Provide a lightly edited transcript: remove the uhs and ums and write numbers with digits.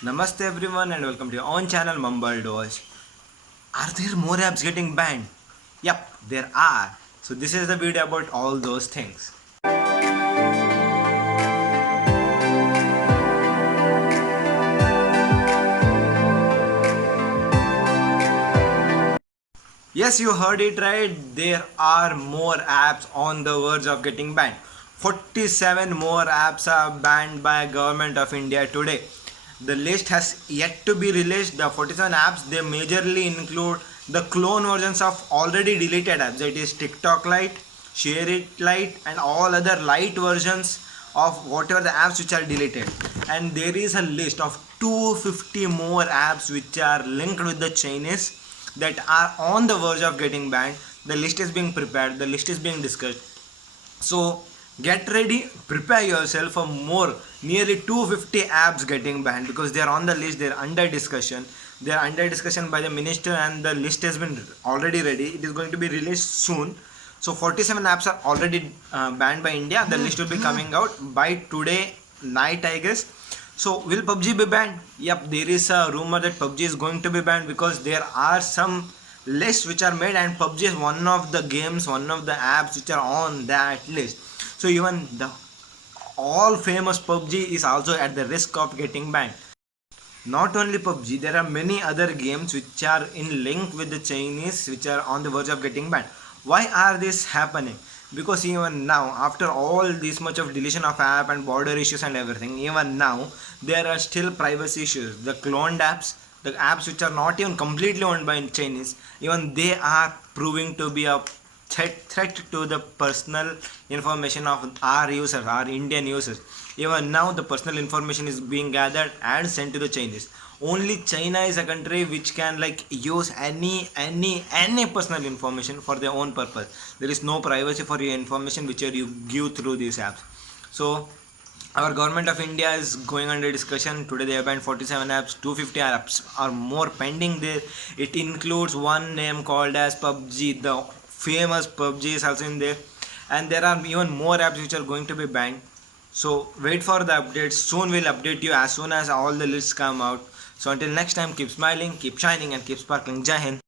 Namaste everyone and welcome to your own channel Mumble Doors. Are there more apps getting banned? Yep, there are. So this is the video about all those things. Yes, you heard it right. There are more apps on the verge of getting banned. 47 more apps are banned by government of India today. The list has yet to be released. The 47 apps, they majorly include the clone versions of already deleted apps, that is TikTok Lite, Share It Lite, and all other light versions of whatever the apps which are deleted. And there is a list of 250 more apps which are linked with the Chinese that are on the verge of getting banned. The list is being prepared, the list is being discussed. So get ready, prepare yourself for more, nearly 250 apps getting banned, because they are on the list, they are under discussion. They are under discussion by the minister and the list has been already ready. It is going to be released soon. So 47 apps are already banned by India. The list will be coming out by today night, I guess. So will PUBG be banned? Yep, there is a rumor that PUBG is going to be banned because there are some lists which are made, and PUBG is one of the games, one of the apps which are on that list. So even the all famous PUBG is also at the risk of getting banned. Not only PUBG, there are many other games which are in link with the Chinese which are on the verge of getting banned. Why are this happening? Because even now, after all this much of deletion of app and border issues and everything, even now there are still privacy issues. The cloned apps, the apps which are not even completely owned by Chinese, even they are proving to be a threat to the personal information of our users, our Indian users. Even now the personal information is being gathered and sent to the Chinese. Only China is a country which can use any personal information for their own purpose. There is no privacy for your information which you give through these apps. So our government of India is going under discussion. Today they have banned 47 apps, 250 apps are more pending there. It includes one name called as PUBG. The famous PUBG is also in there, and there are even more apps which are going to be banned. So wait for the updates. Soon we'll update you as soon as all the lists come out. So until next time, keep smiling, keep shining, and keep sparkling. Jai Hind.